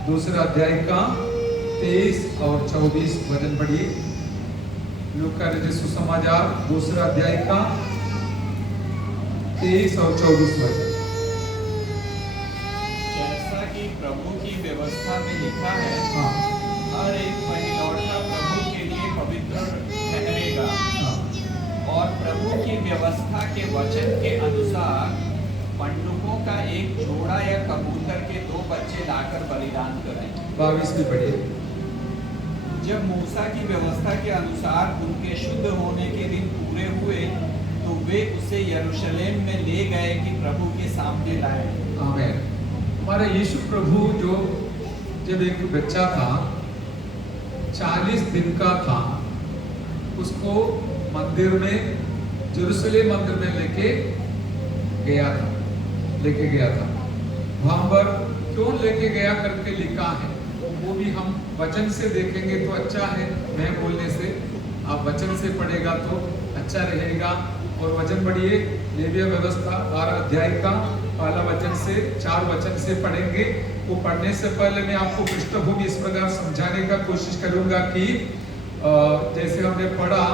दूसरा अध्याय का 23 और 24 वचन पढ़िए। लूका रचित सुसमाचार दूसरा अध्याय का 23 और 24 वचन। जैसा कि प्रभु की व्यवस्था में लिखा है, हाँ हर एक पहिलौठा प्रभु के लिए पवित्र ठहरेगा, हाँ और प्रभु की व्यवस्था के वचन के अनुसार पंडुकों का एक जोड़ा या कबूतर के 2 बच्चे लाकर बलिदान करें। 22 भी पढ़िए। जब मूसा की व्यवस्था के अनुसार उनके शुद्ध होने के दिन पूरे हुए, तो वे उसे यरूशलेम में ले गए कि प्रभु के सामने लाए। आमीन। हमारा यीशु प्रभु जो जब एक बच्चा था 40 दिन का था, उसको मंदिर में यरूशलेम मंदिर में लेके गया था। वहां पर क्यों लेके गया करके लिखा है, वो भी हम वचन से देखेंगे तो अच्छा है। मैं बोलने से आप वचन से पढ़ेगा तो अच्छा रहेगा। और वचन पढ़िए, लेविया व्यवस्था 12 अध्याय का पहला वचन से 4 वचन से पढ़ेंगे। वो पढ़ने से पहले मैं आपको पृष्ठभूमि इस प्रकार समझाने का कोशिश करूंगा कि जैसे हमने पढ़ा,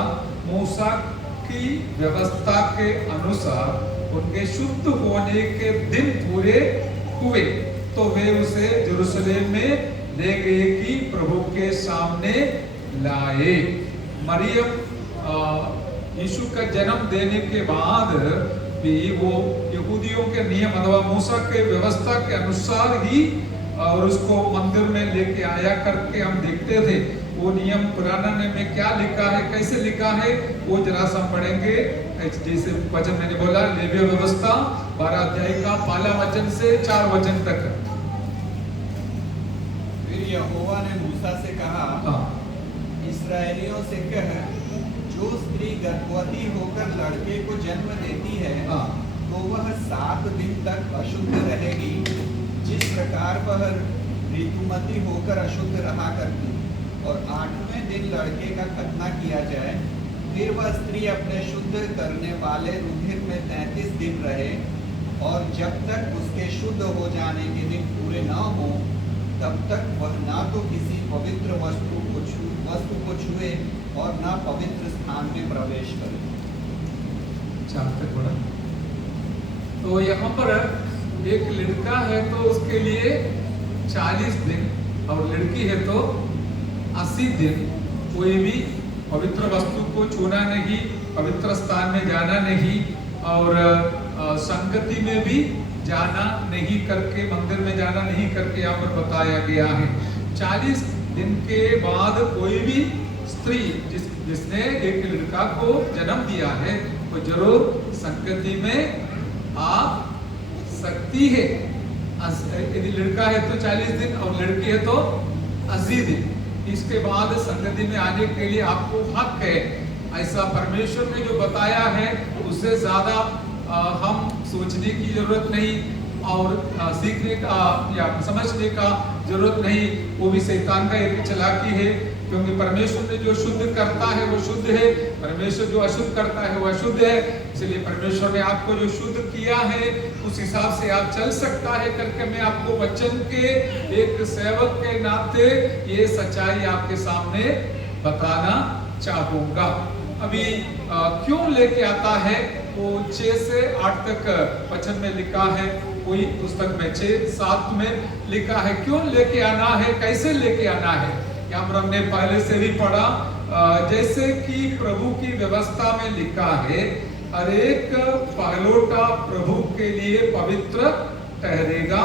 मूसा की व्यवस्था के अनुसार उनके शुद्ध होने के दिन पूरे हुए, तो वे उसे यरूशलेम में ले गए कि प्रभु के सामने लाए। मरियम यीशु का जन्म देने के बाद भी वो यहूदियों के नियम अथवा मूसा के व्यवस्था के अनुसार ही और उसको मंदिर में लेके आया करके हम देखते थे। वो नियम पुराना नियम में क्या लिखा है, कैसे लिखा है, वो जरा सा पढ़ेंगे। जैसे वचन मैंने बोला, लेविया व्यवस्था 12 अध्याय का पहला वचन से 4 वचन तक। फिर यहोवा ने मूसा से कहा, इस्राएलियों से कह, जो स्त्री गर्भवती होकर लड़के को जन्म देती है, तो वह 7 दिन तक अशुद्ध रहेगी, जिस प्रकार वह ऋतुमती होकर अशुद्ध रहा करती। और 8वें दिन लड़के का खतना किया जाए, फिर वह स्त्री अपने शुद्ध करने वाले रुधिर में 33 दिन रहे, और जब तक उसके शुद्ध हो जाने के दिन पूरे न हो, तब तक वह ना तो किसी पवित्र वस्तु को छुए और न पवित्र स्थान में प्रवेश करे। 4 तक पढ़ा। तो यहाँ पर एक लड़का है तो उसके लिए 40 दिन, और लड़की है तो 80 दिन कोई भी पवित्र वस्तु को छूना नहीं, पवित्र स्थान में जाना नहीं, और संगति में भी जाना नहीं करके, मंदिर में जाना नहीं करके यहाँ पर बताया गया है। 40 दिन के बाद कोई भी स्त्री जिसने एक लड़का को जन्म दिया है, वो जरूर संगति में आ सकती है। यदि लड़का है तो 40 दिन और लड़की है तो 80 दिन। इसके बाद संगति में आने के लिए आपको हक है। ऐसा परमेश्वर ने जो बताया है उससे ज्यादा हम सोचने की जरूरत नहीं और सीखने का या समझने का जरूरत नहीं। वो भी शैतान का एक चालाकी है, क्योंकि परमेश्वर ने जो शुद्ध करता है वो शुद्ध है, परमेश्वर जो अशुद्ध करता है वो अशुद्ध है। इसलिए परमेश्वर ने आपको जो शुद्ध किया है उस हिसाब से आप चल सकता है करके मैं आपको वचन के एक सेवक के नाते ये सच्चाई आपके सामने बताना चाहूंगा। अभी क्यों लेके आता है, वो 6 से 8 तक वचन में लिखा है, कोई पुस्तक में 6-7 में लिखा है क्यों लेके आना है, कैसे लेके आना है। यहाँ पर हमने पहले से भी पढ़ा, जैसे कि प्रभु की व्यवस्था में लिखा है, हर एक पहलौठा प्रभु के लिए पवित्र ठहरेगा,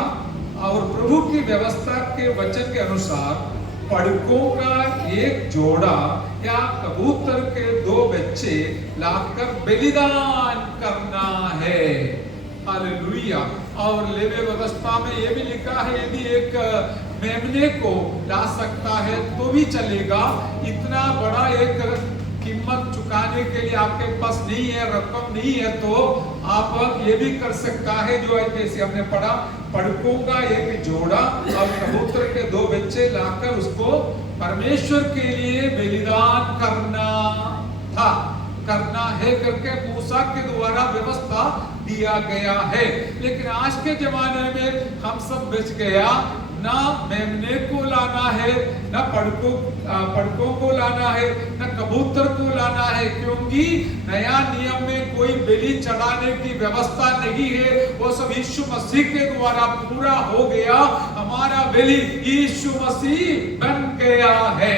और प्रभु की व्यवस्था के वचन के अनुसार पड़कों का एक जोड़ा या कबूतर के 2 बच्चे लाकर बलिदान करना है। हालेलुया। और लेवी व्यवस्था में ये भी लिखा है, यदि एक मेमने को ला सकता है तो भी चलेगा। इतना बड़ा एक कीमत चुकाने के लिए आपके पास नहीं है, रकम नहीं है, तो आप ये भी कर सकता है जो जैसे हमने पढ़ा, पड़कों का एक जोड़ा और कबूतर के 2 बच्चे लाकर उसको परमेश्वर के लिए बलिदान करना है करके मूसा के द्वारा व्यवस्था दिया गया है। लेकिन आज के जमाने में हम सब बच गया, ना मेमने को लाना है, ना पड़कों को लाना है, ना कबूतर को लाना है, क्योंकि नया नियम में कोई बलि चढ़ाने की व्यवस्था नहीं है। वो सब यीशु मसीह के द्वारा पूरा हो गया। हमारा बलि यीशु मसीह बन गया है।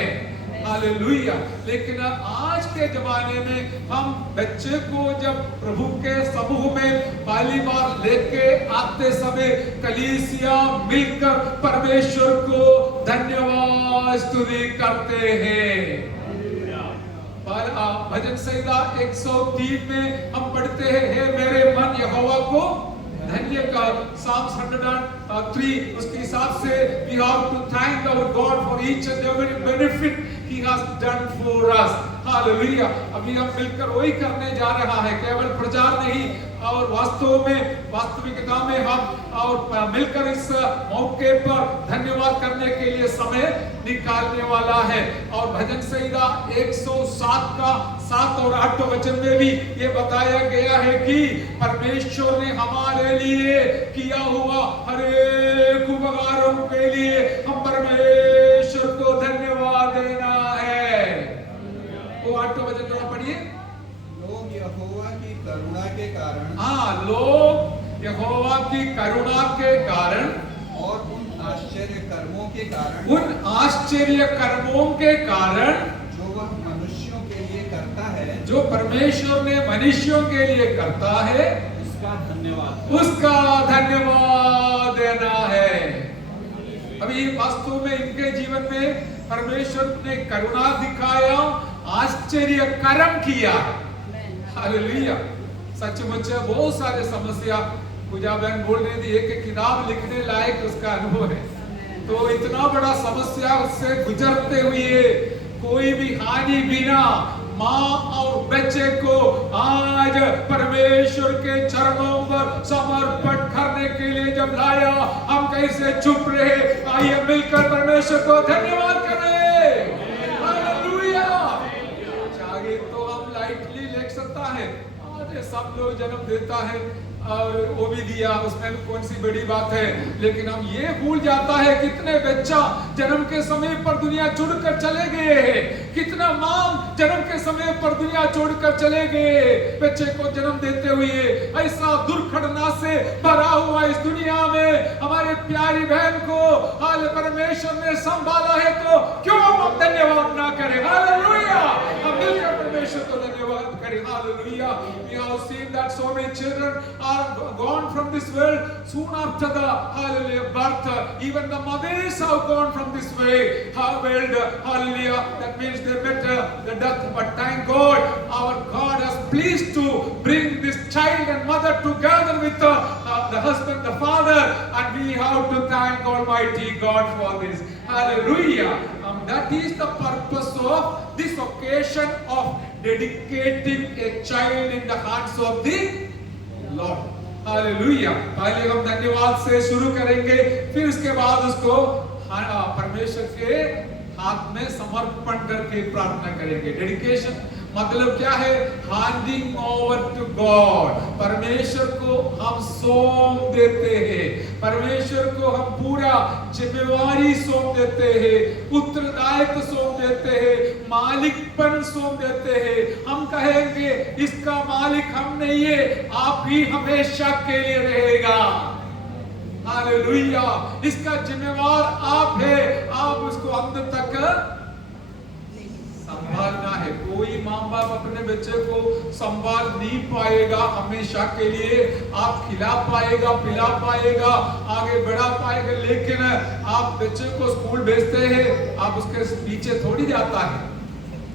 हालेलुया। लेकिन आज के जमाने में हम बच्चे को जब प्रभु के समूह में पहली बार लेके आते समय कलीसिया मिलकर परमेश्वर को धन्यवाद स्तुति करते हैं। भजन संहिता 103 में हम पढ़ते हैं, हे मेरे मन यहोवा को धन्य कर। Psalms 103 उसके हिसाब से we have to thank our God for each and every benefit He has done for us. Hallelujah. अभी हम मिलकर वही करने जा रहा है, केवल प्रचार नहीं और वास्तविकता में हम और मिलकर इस मौके पर धन्यवाद करने के लिए समय निकालने वाला है। और भजन संहिता 107 का 7 और 8 वचन में भी ये बताया गया है कि परमेश्वर ने हमारे लिए किया हुआ हर एक उपकारों के लिए हम परमेश्वर को धन्यवाद देना है। वो 8 वचन थोड़ा पढ़िए। लोग यहोवा की करुणा के कारण, लोग यहोवा की करुणा के कारण और उन आश्चर्य कर्मों के कारण जो वह मनुष्यों के लिए करता है, जो परमेश्वर ने मनुष्यों के लिए करता है, उसका धन्यवाद देना है। अभी वास्तव में इनके जीवन में परमेश्वर ने करुणा दिखाया, आश्चर्य कर्म किया। हालेलुया। सचमुच बहुत सारे समस्या पूजा बहन बोल रही थी, एक किताब लिखने लायक उसका अनुभव है। तो इतना बड़ा समस्या उससे गुजरते हुए कोई भी हानि बिना माँ और बच्चे को आज परमेश्वर के चरणों पर समर्पण करने के लिए जब लाया, हम कैसे चुप रहे? आइए मिलकर परमेश्वर को धन्यवाद करें। हालेलुया। चाहे तो हम लाइटली ले सकता है, आज सब लोग जन्म देता है और वो भी दिया, उसमें कौन सी बड़ी बात है। लेकिन हम ये भूल जाता है कितने बच्चा जन्म के समय पर दुनिया छोड़कर चले गए हैं, कितना मां जन्म के समय पर दुनिया छोड़कर चले गए। बच्चे को जन्म देते हुए ऐसा दुर्घटना से भरा हुआ इस दुनिया में हमारे प्यारी बहन को हाल परमेश्वर ने संभाला है, तो क्यों हम धन्यवाद ना करें? हालेलुया। हम मिलकर परमेश्वर को धन्यवाद करें। Hallelujah. We have seen that so many children are gone from this world soon after the hallelujah birth. Even the mothers have gone from this world. Hallelujah. That means they met the death. But thank God, our God has pleased to bring this child and mother together with the husband, the father, and we have to thank Almighty God for this. Hallelujah. That is the purpose of this occasion of dedicating a child in the hands of the Lord. Hallelujah. पहले हम धन्यवाद से शुरू करेंगे, फिर उसके बाद उसको परमेश्वर के हाथ में समर्पण करके प्रार्थना करेंगे। डेडिकेशन मतलब क्या है? Handing over to God. परमेश्वर को हम सौंप देते हैं, परमेश्वर को हम पूरा जिम्मेवारी सौंप देते हैं, उत्तरदायित्व सौंप देते हैं, मालिकपन सौंप देते हैं। हम कहेंगे इसका मालिक हम नहीं है, आप ही हमेशा के लिए रहेगा। हालेलुया। इसका जिम्मेवार आप है, आप उसको अंत तक संभालना है। कोई माँ बाप अपने बच्चे को संभाल नहीं पाएगा हमेशा के लिए। आप खिला पाएगा, पिला पाएगा, आगे बढ़ा पाएगा, लेकिन आप बच्चे को स्कूल भेजते हैं, आप उसके पीछे थोड़ी जाता है।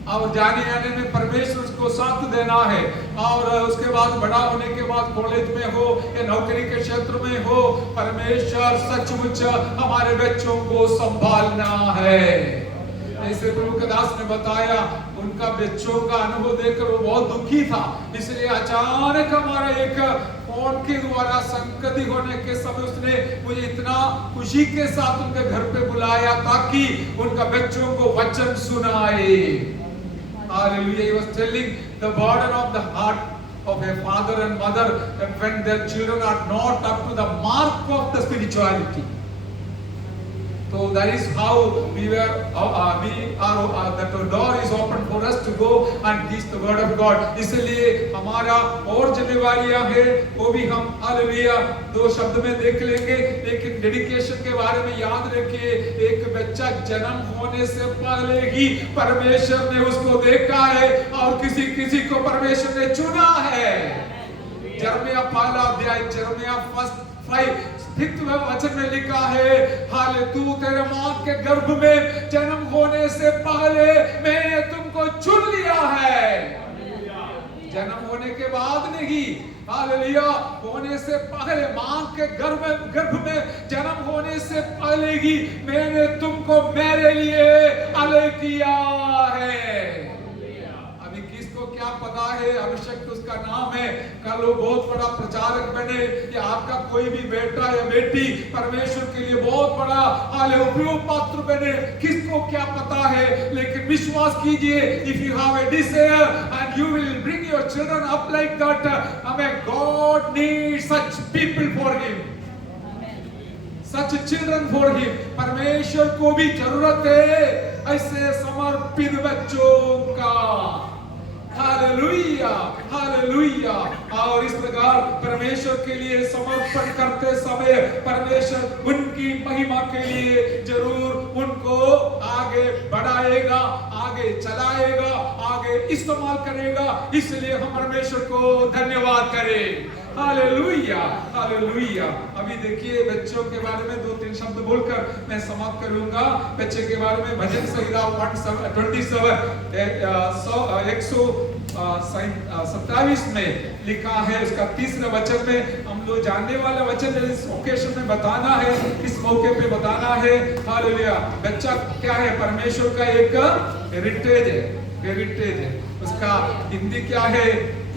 और जाने आने में परमेश्वर को साथ देना है, और उसके बाद बड़ा होने के बाद कॉलेज में हो या नौकरी के क्षेत्र में हो, परमेश्वर सचमुच हमारे बच्चों को संभालना है। ऐसे प्रभु के दास ने बताया, उनका बच्चों का अनुभव देखकर वो बहुत दुखी था, इसलिए अचानक हमारा एक फोन के द्वारा संगति होने के समय उसने मुझे इतना खुशी के साथ उनके घर पे बुलाया ताकि उनका बच्चों को वचन सुनाए। Hallelujah. He was telling the burden of the heart of a father and mother when their children are not up to the mark of the spirituality. So that is how that the door is open for us to go and teach the word of God. इसलिए हमारा और जिम्मेवारियां हैं, वो भी हम hallelujah 2 शब्द में देख लेंगे। लेकिन डेडिकेशन के बारे में याद रखिए, एक बच्चा जन्म होने से पहले ही परमेश्वर ने उसको देखा है और किसी को परमेश्वर ने चुना है। यिर्मयाह 1 अध्याय, यिर्मयाह 5 वचन में लिखा है, हाले तू तेरे मां के गर्भ में जन्म होने से पहले मैंने तुमको चुन लिया है। जन्म होने के बाद नहीं, हालेलुया, होने से पहले, मां के गर्भ में जन्म होने से पहले ही मैंने तुमको मेरे लिए अलग किया है। अभी किसको क्या पता है, अभिषेक तो उसका नाम है, कल वो बहुत बड़ा प्रचारक बने, या आपका कोई भी बेटा या बेटी परमेश्वर के लिए बहुत बड़ा हाले उपयोग पात्र बने, किसको क्या पता है। लेकिन विश्वास कीजिए, if you have a desire and you will bring your children up like that, हमें God needs such people for him, such children for him. परमेश्वर को भी जरूरत है ऐसे समर्पित बच्चों का। Hallelujah, hallelujah. और इस प्रकार परमेश्वर के लिए समर्पण करते समय परमेश्वर उनकी महिमा के लिए जरूर उनको आगे बढ़ाएगा, आगे चलाएगा, आगे इस्तेमाल करेगा। इसलिए हम परमेश्वर को धन्यवाद करें। Hallelujah, hallelujah. अभी देखिए बच्चों के बारे में 2-3 शब्द बोलकर मैं समाप्त करूंगा। बच्चे के बारे में भजन संहिता 127 में लिखा है, उसका 3 वचन में हम लोग जानने वाला वचन इस ओकेशन में बताना है, इस मौके पे बताना है। हालेलुया। बच्चा क्या है? परमेश्वर का एक हेरिटेज है, हेरिटेज है। उसका हिंदी क्या है?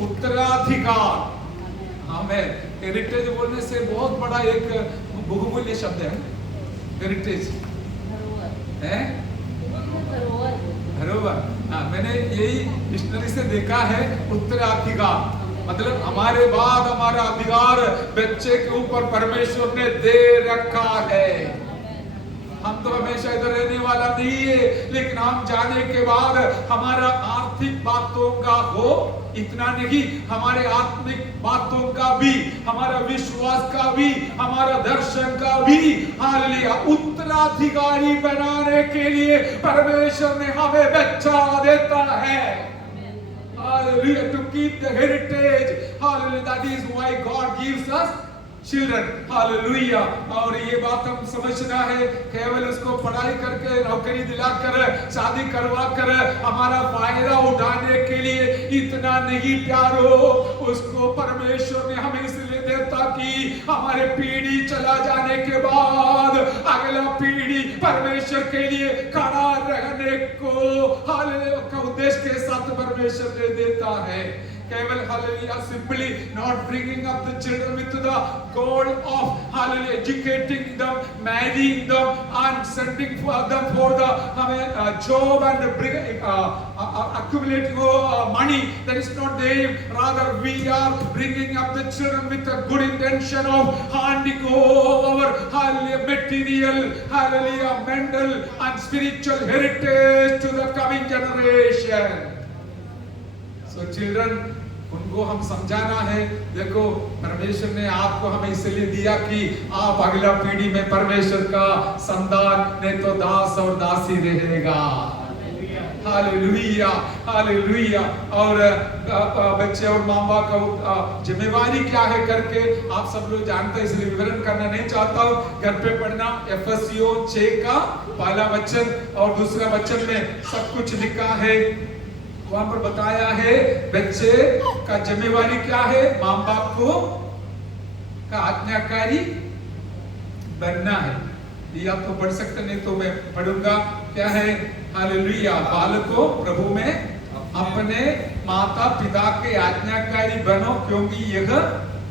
उत्तराधिकार। हमें हेरिटेज बोलने से बहुत बड़ा एक बहुमूल्य शब्द है, हेरिटेज है, धरोहर। हाँ, मैंने यही डिक्शनरी से देखा है, उत्तराधिकार मतलब हमारे बाद हमारा अधिकार बच्चे के ऊपर परमेश्वर ने दे रखा है। हम तो हमेशा इधर रहने वाला नहीं है, लेकिन हम जाने के बाद हमारा आर्थिक बातों का हो इतना नहीं, हमारे आत्मिक बातों का भी, हमारा विश्वास का भी, हमारा दर्शन का भी हालेलुया उत्तराधिकारी बनाने के लिए परमेश्वर ने हमें बच्चा देता है। Hallelujah, to keep the heritage. Hallelujah, that is why God gives us children. Hallelujah. और ये बात हम समझना है, केवल उसको पढ़ाई करके नौकरी दिलाकर शादी करवा कर हमारा फायदा उठाने के लिए इतना नहीं प्यारो, उसको परमेश्वर ने हमें इसलिए देता कि हमारे पीढ़ी चला जाने के बाद अगला पीढ़ी परमेश्वर के लिए खड़ा रहने को हालेलुया का उद्देश्य के साथ परमेश्वर ने देता है। केवल hallelujah simply not bringing up the children with the goal of hallelujah educating them, marrying them and sending for them for the job and accumulating money. That is not the aim. Rather we are bringing up the children with a good intention of handing over hallelujah material, hallelujah mental and spiritual heritage to the coming generation. So children, उनको हम समझाना है, देखो परमेश्वर ने आपको हमें इसलिए दिया कि आप अगला पीढ़ी में परमेश्वर का संतान, नहीं तो दास और दासी रहेगा। Hallelujah, hallelujah. और बच्चे और माँ बाप का जिम्मेवारी क्या है करके आप सब लोग जानते हैं, इसलिए विवरण करना नहीं चाहता हूँ। घर पे पढ़ना एफएससीओ 6 का पहला वचन और दूसरा वचन में सब कुछ लिखा है। वहां पर बताया है बच्चे का जिम्मेवारी क्या है, माँ बाप को का आज्ञाकारी बनना है। ये आप तो पढ़ सकते, नहीं तो मैं पढ़ूंगा। क्या है? हालेलुया, बालकों प्रभु में अपने माता पिता के आज्ञाकारी बनो, क्योंकि यह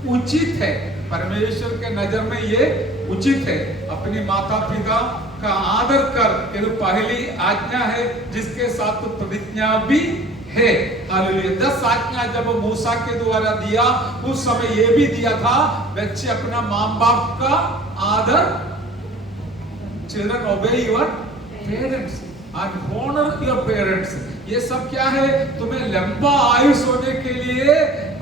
उचित है। परमेश्वर के नजर में ये उचित है। अपने माता पिता का आदर कर, ये तो पहली आज्ञा है, जिसके साथ तो प्रतिज्ञा भी है। हालेलुया। 10 आज्ञा जब मूसा के द्वारा दिया, उस समय ये भी दिया था बच्चे अपना माँ बाप का आदर children obey your parents and honor your parents. ये सब क्या है? तुम्हें लंबा आयुष होने के लिए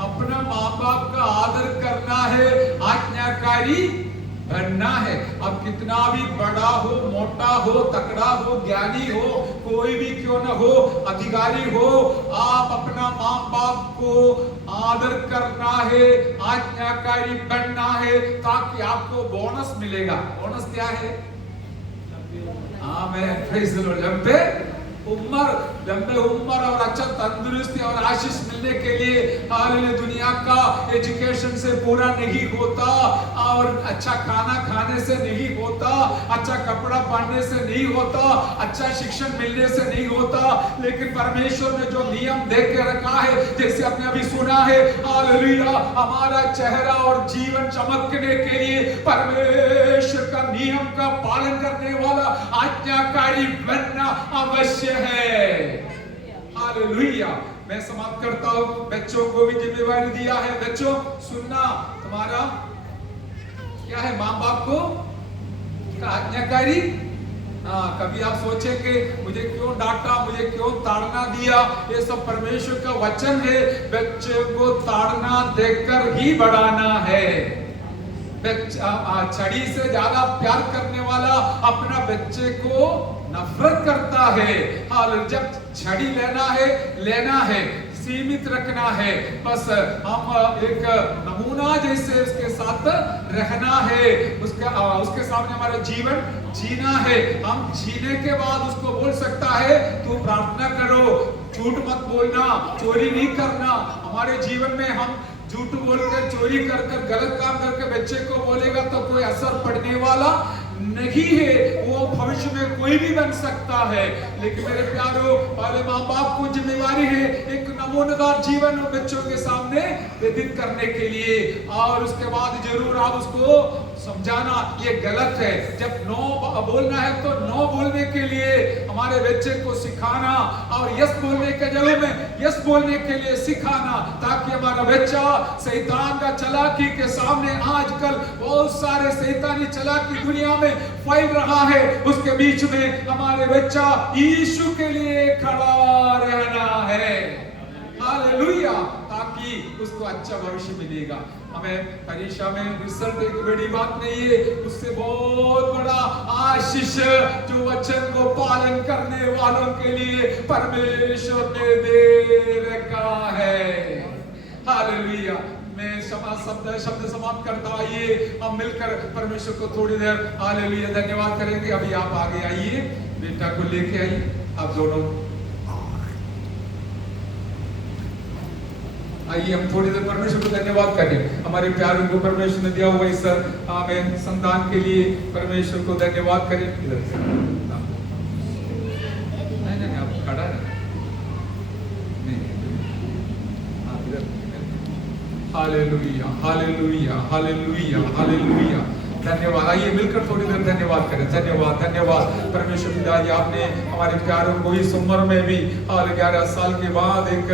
अपना माँ बाप का आदर करना है, आज्ञाकारी बनना है। अब कितना भी बड़ा हो, मोटा हो, तकड़ा हो, ज्ञानी हो, कोई भी क्यों न हो, अधिकारी हो, आप अपना माँ बाप को आदर करना है, आज्ञाकारी बनना है, ताकि आपको बोनस मिलेगा। बोनस क्या है? आमीन, प्रेज़ द लॉर्ड। लंबे उम्र और अच्छा तंदुरुस्ती और आशीष मिलने के लिए हालेलुया, दुनिया का एजुकेशन से पूरा नहीं होता, और अच्छा खाना खाने से नहीं होता, अच्छा कपड़ा पहनने से नहीं होता, अच्छा शिक्षण मिलने से नहीं होता, लेकिन परमेश्वर ने जो नियम दे के रखा है, जैसे आपने अभी सुना है, हालेलुया, हमारा चेहरा और जीवन चमकने के लिए परमेश्वर का नियम का पालन करने वाला आज्ञाकारी बनना अवश्य है। हालेलुया। मैं समाप्त करता हूं। बच्चों को भी जिम्मेवारी दिया है। बच्चों, सुनना तुम्हारा क्या है? माँ बाप को आज्ञाकारी। कभी आप सोचेंगे मुझे क्यों डांटा, मुझे क्यों ताड़ना दिया? ये सब परमेश्वर का वचन है। बच्चे को ताड़ना देकर ही बढ़ाना है। छड़ी से ज्यादा प्यार करने वाला अपना बच्चे को नफरत करता है। जब छड़ी लेना है, सीमित रखना है, बस हम एक नमूना जैसे उसके साथ रहना है, उसके सामने हमारा जीवन जीना है। हम जीने के बाद उसको बोल सकता है तू प्रार्थना करो, झूठ मत बोलना, चोरी नहीं करना। हमारे जीवन में हम झूठ बोलकर, चोरी कर गलत काम करके बच्चे को बोलेगा तो कोई असर पड़ने वाला नहीं है। वो भविष्य में कोई भी बन सकता है। लेकिन मेरे प्यारों, पहले माँ बाप को जिम्मेवारी है एक नमूनेदार जीवन बच्चों के सामने व्यतीत करने के लिए, और उसके बाद जरूर आप उसको समझाना ये गलत है। जब नो बोलना है तो नो बोलने के लिए हमारे बच्चे को सिखाना, और यस बोलने के जगह में यस बोलने के लिए सिखाना, ताकि हमारा बच्चा शैतान का चालाकी के सामने, आजकल बहुत सारे शैतानी चालाकी दुनिया में फैल रहा है, उसके बीच में हमारे बच्चा यीशु के लिए खड़ा रहना है। हालेलुया, ताकि उसको अच्छा भविष्य मिलेगा। हमें परीक्षा में रिजल्ट एक बड़ी बात नहीं है, उससे बहुत बड़ा आशीष जो वचन को पालन करने वालों के लिए परमेश्वर ने दे रखा है। हालेलुया। मैं शब्द समाप्त करता हूं। आइए हम मिलकर परमेश्वर को थोड़ी देर हालेलुया धन्यवाद करेंगे। अभी आप आगे आइए, बेटा को लेके आइए, आप दोनों आइए, हम थोड़ी देर परमेश्वर को धन्यवाद करें। हमारे प्यारों को परमेश्वर ने दिया हुआ इस आमीन संतान के लिए परमेश्वर को धन्यवाद करें। नहीं, आप खड़ा है। Hallelujah, hallelujah, hallelujah, hallelujah. धन्यवाद। आइए मिलकर थोड़ी देर धन्यवाद करें। धन्यवाद, धन्यवाद परमेश्वर पिता जी, आपने हमारे प्यारों को इस उम्र में भी 11 साल के बाद एक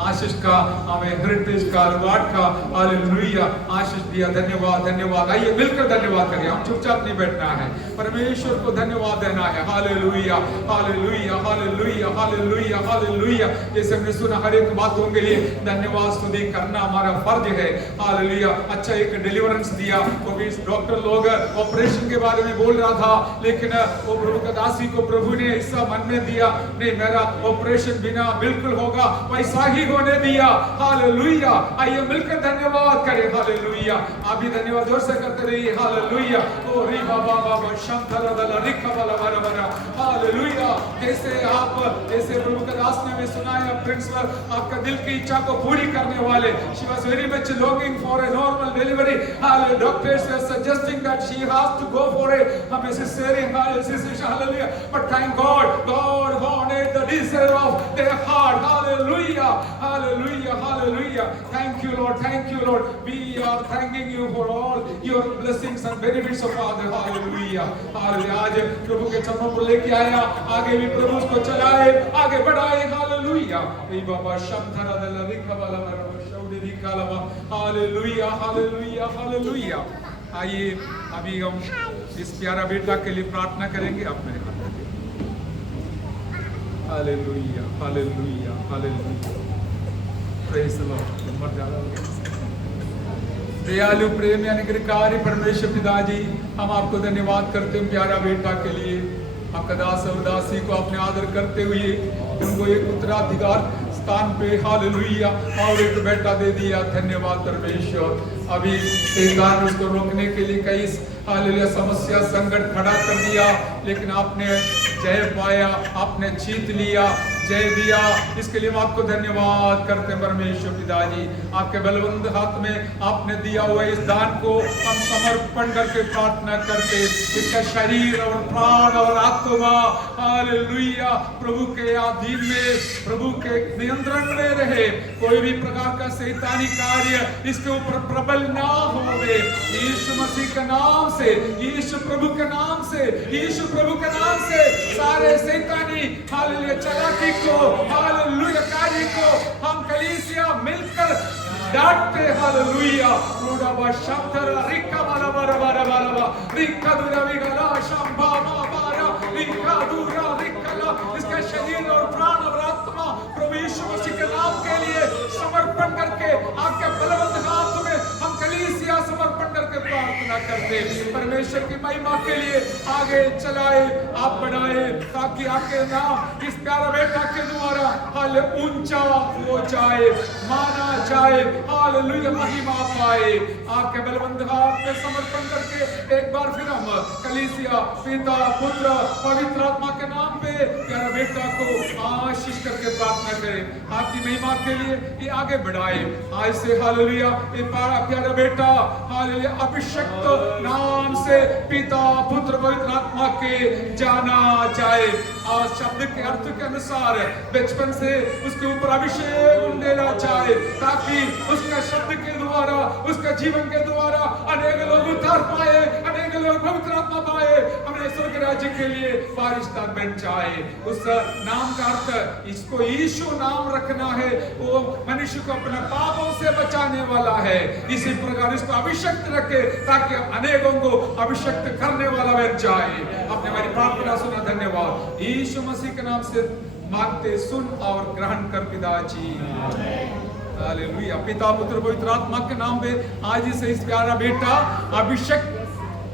आशीष का, हमें हेरिटेज का, रिवार्ड का हालेलुया आशीष दिया। धन्यवाद, धन्यवाद। आइए मिलकर धन्यवाद करें। हम चुपचाप नहीं बैठना है, परमेश्वर को धन्यवाद देना है। Hallelujah, hallelujah, hallelujah, hallelujah, hallelujah. जैसे हमने सुना, हर एक बातों के लिए धन्यवाद स्तुति करना हमारा फर्ज है। हालेलुया। अच्छा, एक डिलीवरेंस दिया, वो भी डॉक्टर लोग ऑपरेशन के बारे में बोल रहा था, लेकिन वो प्रभु का दासी को प्रभु ने ऐसा मन में दिया, नहीं मेरा ऑपरेशन बिना बिल्कुल होगा, वैसा ही होने दिया। हालेलुया। आइए मिलकर धन्यवाद करें। हालेलुया। आप भी धन्यवाद जोर से करते रहिए। हालेलुया। ओ री बाबा बाबा शंतरा दला रिखा वाला बरा बरा। हालेलुया। जैसे प्रभु का दास ने हमें सुनाया, प्रिंसिपल आपका दिल की इच्छा को पूरी करने वाले, she was very much longing for a normal delivery. Hallelujah. Doctors were suggesting that she has to go for a cesarean. Hallelujah. But thank God, God honored the desire of their heart. Hallelujah. Hallelujah. Hallelujah. Thank you, Lord. Thank you, Lord. We are thanking you for all your blessings and benefits of Father. Hallelujah. Hallelujah. आज प्रभु के चरणों पर लेके आया, आगे भी प्रभु उसको चलाए, आगे बढ़ाए। हालेलुया। ए बाबा शंतरा दला रिखा वाला बरा शौदे रिखा लवा। हालेलुया, हालेलुया, हालेलुया, आइए अभी हम इस प्यारा बेटा के लिए प्रार्थना करेंगे। आप मेरे हाथ में hallelujah hallelujah hallelujah praise the Lord. Number ज्यादा हो गया। दयालु प्रेम यानी कृपाकारी परमेश्वर पिताजी, हम आपको धन्यवाद करते हैं प्यारा बेटा के लिए। आपका दास और दासी को अपने आदर करते हुए उनको एक उत्तराधिकार स्थान पे हालेलुया और एक बेटा दे दिया। धन्यवाद परमेश्वर। अभी शैतान उसको रोकने के लिए कई हालेलुया समस्या संकट खड़ा कर दिया, लेकिन आपने जय पाया, आपने जीत लिया, जय दिया। इसके लिए हम आपको धन्यवाद करते हैं परमेश्वर पिताजी। आपके बलवंत हाथ में आपने दिया हुआ इस दान को हम समर्पण करके प्रार्थना करते, इसका शरीर और प्राण और आत्मा हालेलुया प्रभु के अधीन में, प्रभु के नियंत्रण में रहे। कोई भी प्रकार का शैतानी कार्य इसके ऊपर प्रबल ना होवे। यीशु मसीह के नाम से, यीशु प्रभु के नाम से, यीशु प्रभु के नाम से सारे शैतानी हालेलुया चालाकी को, हालेलुया कार्य को हम कलीसिया मिलकर डांटते। हालेलुया रोड़ा बशातरा रिक्का बारा बारा बारा बारा रिक्का दूरा विगला शंभा बारा रिक्का दूरा रिक्कला। इसका शरीर और प्राण और आत्मा प्रभु यीशु मसीह के नाम के लिए समर्पण करके आपके बलवंत हाथ में हम कलीसिया समर्पण करके प्रार्थना करते। परमेश्वर की महिमा के लिए आगे चलाए, आप बढ़ाए, ताकि आपके नाम इस प्यारा बेटा के द्वारा हाले ऊंचा हो जाए, माना जाए, हालेलुया महिमा पाए। आपके बलवंत हाथ में समर्पण करके एक बार फिर हम कलीसिया पिता पुत्र पवित्र आत्मा के नाम पे प्यारा बेटा को आशीष करके प्रार्थना करें। आपकी महिमा के लिए ये आगे बढ़ाए। आज से हालेलुया ये प्यारा बेटा हालेलुया अभिषिक्त नाम से पिता पुत्र पवित्र आत्मा के जाना जाए। और शब्द के अर्थ के अनुसार बचपन से उसके ऊपर अभिषेक उंडेला जाए, ताकि उसका शब्द के द्वारा, उसका जीवन के द्वारा अनेक लोग उद्धार पाए, अनेक लोग पवित्र आत्मा पाए, हमने स्वर्ग राज्य के लिए वारिसदार बन जाए। उस नाम का अर्थ इसको यीशु नाम रखना है। वो मनुष्य को अपने पापों से बचाने वाला है। इसी प्रकार इसको अभिषेक रखे, ताकि अनेकों को अभिषेक करने वाला बन जाए। आपने हमारी प्रार्थना सुना, धन्यवाद। यीशु मसीह के नाम से मांगते, सुन और ग्रहण कर पिताजी। हालेलुया। पिता पुत्र पवित्र आत्मा के नाम पे आज से इस प्यारा बेटा अभिषेक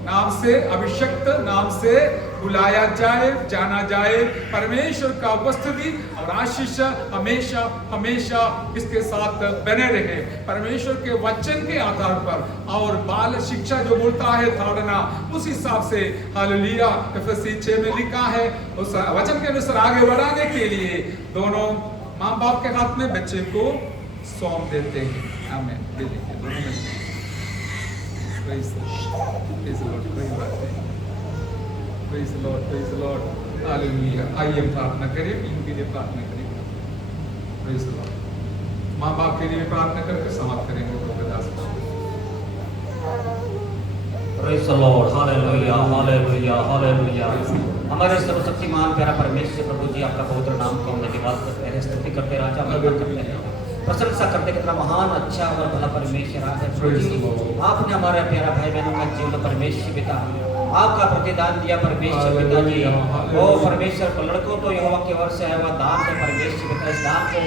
नाम से, अभिषिक्त नाम से बुलाया जाए, जाना जाए। परमेश्वर का उपस्थिति और आशीष हमेशा हमेशा इसके साथ बने रहे। परमेश्वर के वचन के आधार पर और बाल शिक्षा जो बोलता है धारणा, उस हिसाब से हालेलुया एफएससी 6 में लिखा है, उस वचन के अनुसार आगे बढ़ाने के लिए दोनों माँ बाप के हाथ में बच्चे को सौंप देते हैं। आमीन। Praise the Lord, कोई बात नहीं। Praise the Lord, praise the Lord, Hallelujah। आइए प्रार्थना करें, इनके लिए प्रार्थना करें। Praise the Lord। माँ बाप के लिए प्रार्थना करके समाप्त करेंगे प्रभु दास। Praise the Lord, Hallelujah, Hallelujah, Hallelujah। हमारे सर्वशक्तिमान प्यारा परमेश्वर प्रभु जी, आपका पवित्र नाम को हम धन्यवाद करते हैं, स्तुति करते, राजा महिमा करते हैं, प्रशंसा करते, कितना महान अच्छा और भला परमेश्वर है। आपने हमारे प्यारा भाई बहनों का जीवन परमेश्वर पिता आपका प्रतिदान दिया परमेश्वर पिताजी। ओ परमेश्वर को लड़कों तो यहोवा की ओर से है वह दान है परमेश्वर पिता। इस दान को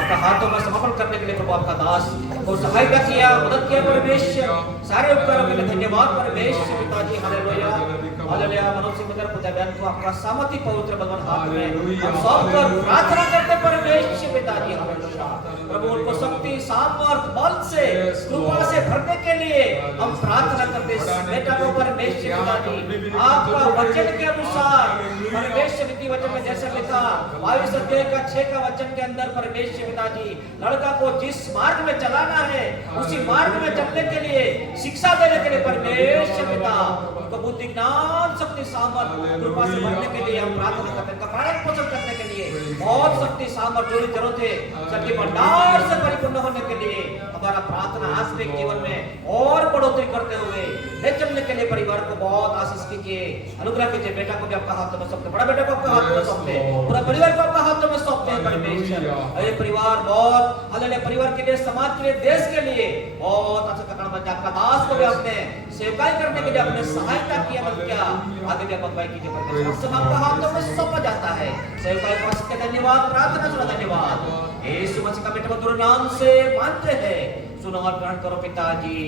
आपका हाथों में समर्पण करने के लिए प्रभु आपका दास को सहायता किया, मदद किया परमेश्वर। सारे उपकारों के लिए धन्यवाद परमेश्वर पिताजी। Hallelujah hallelujah. मनुष्य मदर खुदा बहन को आपका सामर्थ्य पवित्र बलवान हाथ में हम सौंपकर प्रार्थना करते परमेश्वर पिताजी। हालेलुया प्रभु उनको शक्ति सामर्थ बल से कृपा से भरने के लिए हम प्रार्थना करते बेटा को परमेश्वर पिताजी। आपका वचन के अनुसार परमेश्वर रीति वचन में जैसे लिखा 22 अध्याय का 6 का वचन के अंदर परमेश्वर पिताजी लड़का को जिस मार्ग में चलाना है उसी मार्ग में चलने के लिए शिक्षा देने के लिए परमेश्वर पिता उनको बुद्धि ज्ञान शक्ति सामर्थ कृपा से भरने के लिए हम प्रार्थना करते हैं। पालन पोषण करने के लिए बहुत शक्ति सामर्थ जो जरूरत है शक्ति भंडार से परिपूर्ण होने के लिए हमारा प्रार्थना आत्मिक जीवन में और बढ़ोतरी करते हुए ले चलने के लिए परिवार को बहुत आशीष कीजिए, अनुग्रह कीजिए। बेटा को भी आपका हाथ में सौंपते, बड़ा बेटा को आपका हाथ में सौंपते, पूरा परिवार को आपका हाथ में सौंपते हैं परमेश्वर। हालेलुया। ये परिवार बहुत हालेलुया, परिवार के लिए, समाज के लिए, देश के लिए बहुत अच्छा करना बच्चा आपका दास को भी आपने सेवकाई करने के लिए आपने सहायता किया, मत क्या आगे भी अगुवाई कीजिए परमेश्वर। अब सब आपका हाथों में सौंपा जाता है। सेवकाई पास के धन्यवाद, प्रार्थना सुना धन्यवाद यीशु मसीह का बेटे मधुर नाम से मांगते हैं, सुनो और ग्रहण करो पिताजी,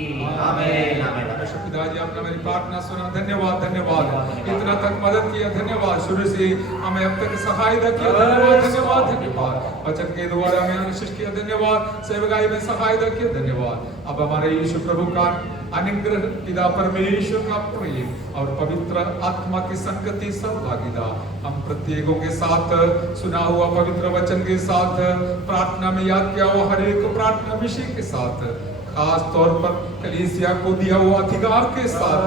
आमीन आमीन। परमेश्वर पिताजी आपने मेरी प्रार्थना सुना, धन्यवाद धन्यवाद, इतना तक मदद किया, धन्यवाद, शुरू से हमें अब तक सहायता किया, धन्यवाद धन्यवाद धन्यवाद, वचन के द्वारा हमें आशीष किया, धन्यवाद, सेवकाई में सहायता किया, धन्यवाद। अब हमारे यीशु प्रभु का अनुग्रह, पिता परमेश्वर का प्रेम और पवित्र आत्मा की संगति, सहभागिता हम प्रत्येकों के साथ सुना हुआ पवित्र वचन के साथ, प्रार्थना में याद किया हुआ हर एक प्रार्थना विषय के साथ, खास तौर पर कलीसिया को दिया हुआ अधिकार के साथ,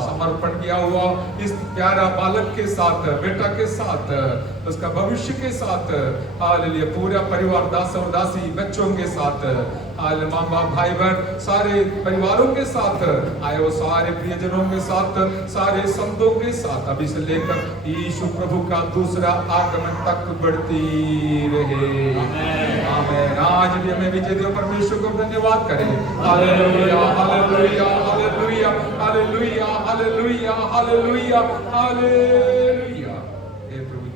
समर्पण किया हुआ इस प्यारा बालक के साथ, बेटा के साथ, उसका भविष्य के साथ, हालेलुया, पूरा परिवार, दास और दासी, बच्चों के साथ, हालेलुया, माँ बाप, भाई बहन, सारे परिवारों के साथ, आए वो सारे प्रियजनों के साथ, सारे संतों के साथ, अभी से लेकर यीशु प्रभु का दूसरा आगमन तक बढ़ती रहे, आमीन। आज भी हमें विजय देव परमेश्वर को धन्यवाद करें, hallelujah hallelujah hallelujah hallelujah hallelujah hallelujah hallelujah.